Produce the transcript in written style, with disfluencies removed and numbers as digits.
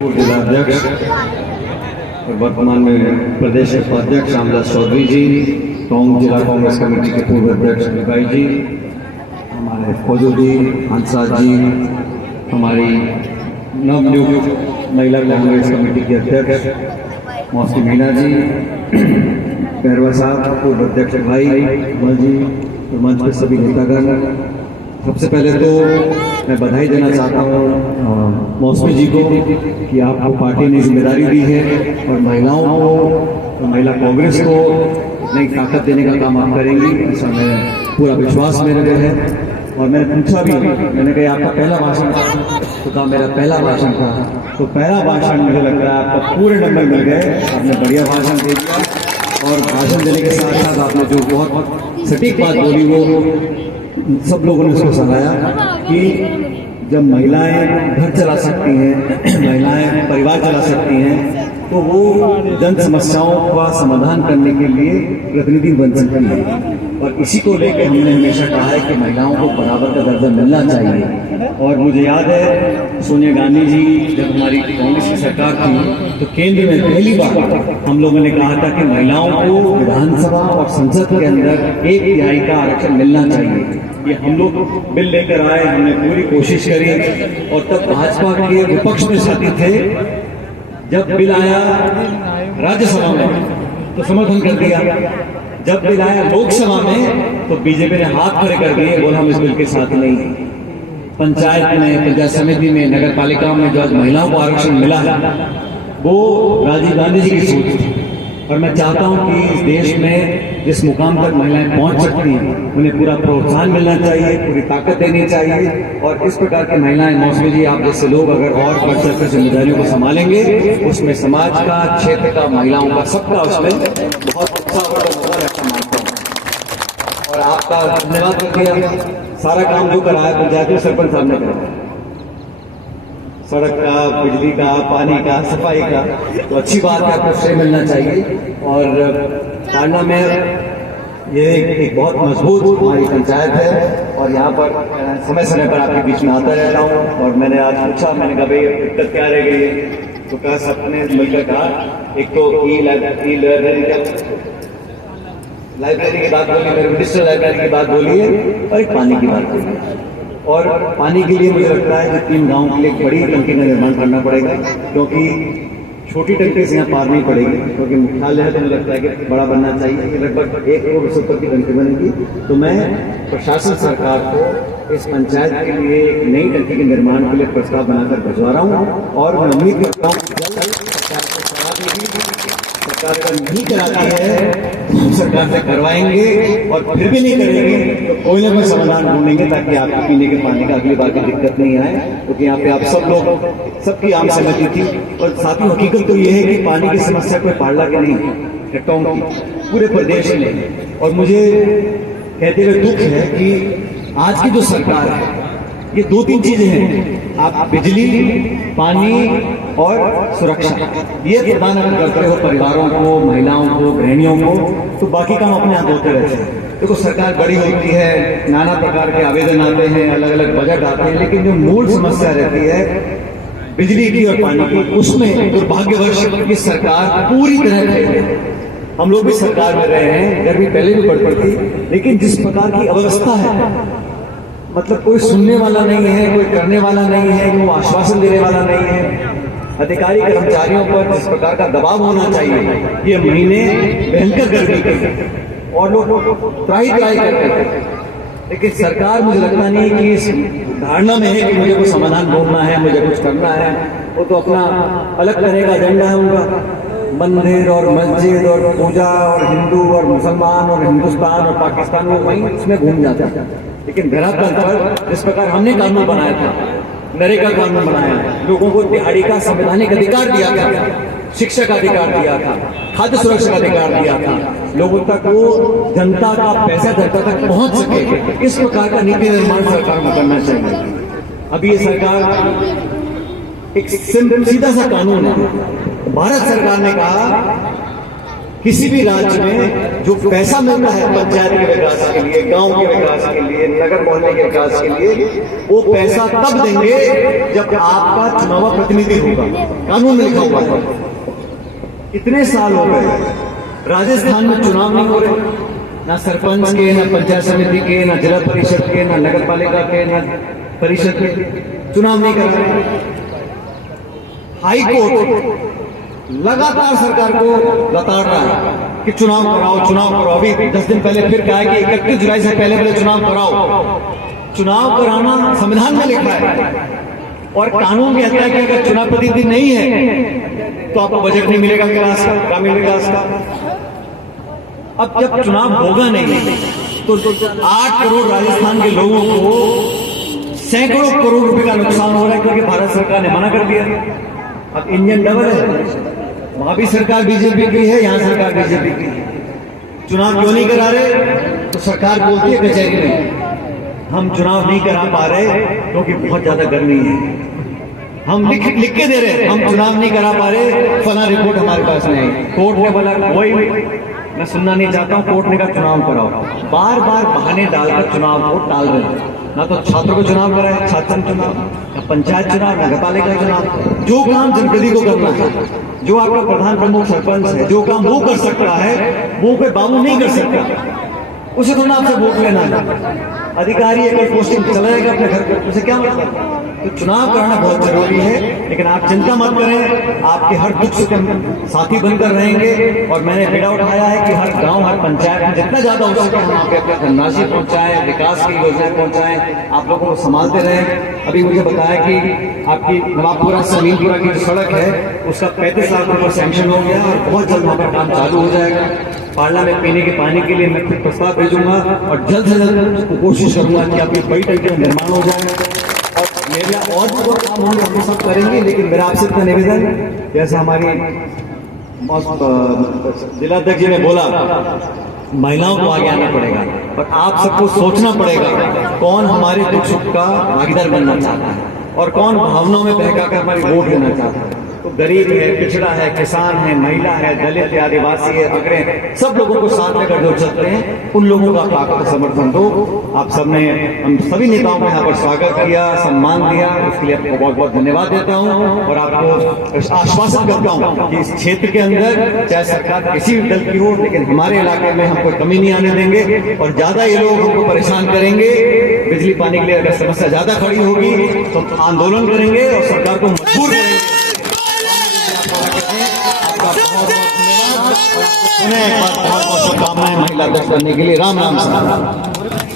जिलाध्यक्ष और वर्तमान में प्रदेश उपाध्यक्ष रामदास चौधरी जी, टोंक जिला कांग्रेस कमेटी के पूर्व अध्यक्ष भाई जी, हमारे फौजू जी, हंसा जी, हमारी नवनियुक्त महिला कांग्रेस कमेटी की अध्यक्ष मौसी मीना जी, पैरवा साहब पूर्व अध्यक्ष भाई जी और मंच के सभी नेतागण। सबसे पहले तो मैं बधाई देना चाहता हूँ मौसमी जी को कि आपको पार्टी ने जिम्मेदारी दी है और महिलाओं को और महिला कांग्रेस को नई ताकत देने का काम आप करेंगी, ऐसा मैं पूरा विश्वास मेरे में है। और मैंने पूछा भी, मैंने कहा आपका पहला भाषण था, तो कहा मेरा पहला भाषण था, तो पहला भाषण मुझे लग रहा है आपका पूरे नंबर मिल गए, आपने बढ़िया भाषण दे दिया। और भाषण देने के साथ साथ आपने जो बहुत सटीक बात बोली वो सब लोगों ने उसको सराहा कि जब महिलाएं घर चला सकती हैं, महिलाएं परिवार चला सकती हैं, तो वो जन समस्याओं का समाधान करने के लिए प्रतिनिधि बन सकती है। और इसी को लेकर हमने हमेशा कहा है कि महिलाओं को बराबर का दर्जा मिलना चाहिए। और मुझे याद है सोनिया गांधी जी जब हमारी कांग्रेस की सरकार थी तो केंद्र में पहली बार हम लोगों ने कहा था कि महिलाओं को विधानसभा और संसद के अंदर 1/3 का आरक्षण मिलना चाहिए। ये हम लोग बिल लेकर आए, हमने पूरी कोशिश करी और तब भाजपा के विपक्ष में साथी थे। जब बिल आया राज्यसभा में तो समर्थन कर दिया, जब बिल आया लोकसभा में तो बीजेपी ने हाथ खड़े कर दिए, बोला हम इस बिल के साथ नहीं। पंचायत में, पंचायत समिति में, नगर पालिका में जो आज महिलाओं को आरक्षण मिला है वो राजीव गांधी जी की सोच थी। और मैं चाहता हूं कि इस देश में जिस मुकाम तक महिलाएं पहुंच सकती हैं उन्हें पूरा प्रोत्साहन मिलना चाहिए, पूरी ताकत देनी चाहिए। और इस प्रकार की महिलाएं, मौसमी जी आप जैसे लोग अगर और बढ़ चढ़ कर जिम्मेदारियों को संभालेंगे, उसमें समाज का, क्षेत्र का, महिलाओं का, सबका उसमें बहुत अच्छा होगा, ऐसा मानता हूँ। और आपका धन्यवाद कर दिया। सारा काम जो कराया पंचायत में सरपंच साहब ने कराया, सड़क का, बिजली का, पानी का, सफाई का, तो अच्छी बात है, आपको श्रेय मिलना चाहिए। और कांडा में ये एक बहुत मजबूत हमारी पंचायत है और यहाँ पर समय समय पर आपके बीच में आता रहता हूँ। और मैंने आज पूछा, मैंने कहा भाई दिक्कत क्या रह गई है, तो कहा सबने मिलकर कहा एक तो लाइब्रेरी की बात बोली, मेरे डिजिटल लाइब्रेरी की बात बोली है और एक पानी की बात बोली। और पानी के लिए मुझे लगता है कि 3 गांव के लिए एक बड़ी टंकी का निर्माण करना पड़ेगा, क्योंकि छोटी टंकी से यहाँ पार नहीं पड़ेगी, क्योंकि मुख्यालय है तो मुझे लगता है कि बड़ा बनना चाहिए कि लगभग 1 करोड़ से ऊपर की टंकी बनेगी। तो मैं प्रशासन सरकार को इस पंचायत के लिए एक नई टंकी के निर्माण के लिए प्रस्ताव बनाकर भिजवा रहा हूँ। और मैं उम्मीद करता हूँ कि जल्द सरकार को सलाह देगी, सरकार का नहीं कराती है सरकार से करवाएंगे, और फिर भी नहीं करेंगे तो कोई ना कोई समाधान ढूंढेंगे ताकि आपको पीने के पानी का अगली बार की दिक्कत नहीं आए। क्योंकि यहाँ पे आप सब लोग, सबकी आम सहमति थी। और साथ ही हकीकत तो ये है कि पानी की समस्या कोई पाड़ला के नहीं है, टोंक की, पूरे प्रदेश में। और मुझे कहते हुए दुख है कि आज की जो सरकार है ये 2-3 चीजें हैं, आप बिजली, पानी और सुरक्षा, ये प्रदान करते हो परिवारों को, महिलाओं को, गृहिणियों को, तो बाकी काम अपने आप होते रहते हैं। देखो सरकार बड़ी होती है, नाना प्रकार के आवेदन आते हैं, अलग अलग बजट आते हैं, लेकिन जो मूल समस्या रहती है बिजली की और पानी की, उसमें दुर्भाग्यवश ये सरकार पूरी तरह फेल है। हम लोग भी सरकार में रहे हैं, गर्मी पहले भी बढ़ पड़ती, लेकिन जिस प्रकार की अव्यवस्था है, मतलब कोई सुनने वाला नहीं है, कोई करने वाला नहीं है, कोई आश्वासन देने वाला नहीं है। अधिकारी कर्मचारियों पर जिस प्रकार का दबाव होना चाहिए, ये महीने भयंकर गर्मी के और लोग ट्राई करते हैं, लेकिन सरकार मुझे लगता नहीं कि इस धारणा में है कि मुझे कोई समाधान ढूंढना है, मुझे कुछ करना है। वो तो अपना अलग तरह का एजेंडा है उनका, मंदिर और मस्जिद और पूजा और हिंदू और मुसलमान और हिंदुस्तान और पाकिस्तान, वो वहीं इसमें घूम जाता है। लेकिन धरातल पर जिस प्रकार हमने कानून बनाया था, नरेगा कानून बनाया, लोगों को दिहाड़ी का संवैधानिक अधिकार दिया था, शिक्षा का अधिकार दिया था, खाद्य सुरक्षा का अधिकार दिया था, लोगों तक वो जनता का पैसा जनता तक पहुंच सके, इस प्रकार का नीति निर्माण सरकार को करना चाहिए। अभी ये सरकार एक सीधा सा कानून है। भारत सरकार ने कहा किसी भी राज्य में जो पैसा मिलता है पंचायत के विकास के लिए, गांव के विकास के लिए, नगर मोहल्ले के विकास के लिए, वो पैसा तब देंगे जब आपका चुनाव प्रतिनिधि होगा। कानून में लिखा हुआ है। इतने साल हो गए राजस्थान में चुनाव नहीं हो रहे, ना सरपंच के, ना पंचायत समिति के, ना जिला परिषद के, ना नगर पालिका के, ना परिषद के चुनाव नहीं कर रहे। हाई कोर्ट लगातार सरकार को लताड़ रहा है कि चुनाव कराओ, चुनाव कराओ। अभी 10 दिन पहले फिर कहा कि 31 जुलाई से पहले चुनाव कराओ। चुनाव कराना संविधान में लिखा है और कानून कहता है कि अगर चुनाव प्रतिनिधि नहीं है तो आपको बजट नहीं मिलेगा विकास का, ग्रामीण विकास का। अब जब चुनाव होगा नहीं तो 8 करोड़ राजस्थान के लोगों को सैकड़ों करोड़ रुपए का नुकसान हो रहा है, क्योंकि भारत सरकार ने मना कर दिया। अब इंडियन डबल है, वहां भी सरकार बीजेपी की है, यहां सरकार बीजेपी की है। चुनाव क्यों नहीं करा रहे तो सरकार बोलती है कचहरी में हम चुनाव नहीं करा पा रहे क्योंकि बहुत ज्यादा गर्मी है। हम लिख के दे रहे हम चुनाव नहीं करा पा रहे, फला रिपोर्ट हमारे पास नहीं। कोर्ट ने बोला वही मैं सुनना नहीं चाहता हूं, कोर्ट ने कहा चुनाव कराओ। बार बार बहाने डालकर चुनाव को टाल रहे हैं। ना तो छात्रों को चुनाव कराए, छात्र चुनाव, ना पंचायत चुनाव, नगर पालिका चुनाव। जो काम जनप्रतिनिधि को करना है, जो आपका प्रधान प्रमुख सरपंच है, जो काम वो कर सकता है वो कोई बाबू नहीं कर सकता। उसे थोड़ा आपसे वोट लेना है। अधिकारी अगर पोस्टिंग चला जाएगा अपने घर पर, उसे क्या मतलब। तो चुनाव कराना बहुत जरूरी है, लेकिन आप चिंता मत करें, आपके हर दुख सुख हम साथी बनकर रहेंगे। और मैंने बेड़ा उठाया है कि हर गांव, हर पंचायत में जितना ज्यादा हो सके हम आपके अपने धनराशि पहुंचाएं, विकास की योजनाएं पहुंचाएं, आप लोगों को संभालते रहें। अभी मुझे बताया कि आपकी नवाबपुरा समीनपुरा की जो सड़क है उसका 35 लाख रुपये सैंक्शन हो गया और बहुत जल्द वहां पर काम चालू हो जाएगा। पार्ला में पीने के पानी के लिए मैं फिर प्रस्ताव भेजूंगा और जल्द से जल्द कोशिश करूंगा कि आपकी बड़ी टंकी का निर्माण हो जाए। मेरे और भी बहुत काम होंगे, हम सब करेंगे, लेकिन मेरा आपसे इतना निवेदन, जैसा हमारी जिलाध्यक्ष जी ने बोला, महिलाओं को आगे आना पड़ेगा और आप सबको सोचना पड़ेगा कौन हमारे दुख सुख का भागीदार बनना चाहता है और कौन भावनाओं में बहकाकर हमारी वोट लेना चाहता है। तो गरीब है, पिछड़ा है, किसान है, महिला है, दलित है, आदिवासी है, अग्रह, सब लोगों को साथ लेकर जो चलते हैं उन लोगों का ताकत समर्थन दो। आप सबने, हम सभी नेताओं का यहाँ पर स्वागत किया, सम्मान दिया, उसके लिए आपको बहुत बहुत धन्यवाद देता हूँ। और आपको आश्वासन करता हूँ कि इस क्षेत्र के अंदर चाहे सरकार किसी भी दल की हो, लेकिन हमारे इलाके में हम कोई कमी नहीं आने देंगे। और ज्यादा ये लोग हमको परेशान करेंगे, बिजली पानी के लिए अगर समस्या ज्यादा खड़ी होगी तो आंदोलन करेंगे और सरकार को मजबूर करेंगे। आपका बहुत बहुत धन्यवाद। एक बार बहुत बहुत शुभकामनाएं महिला अध्यक्ष बनने के लिए। राम राम।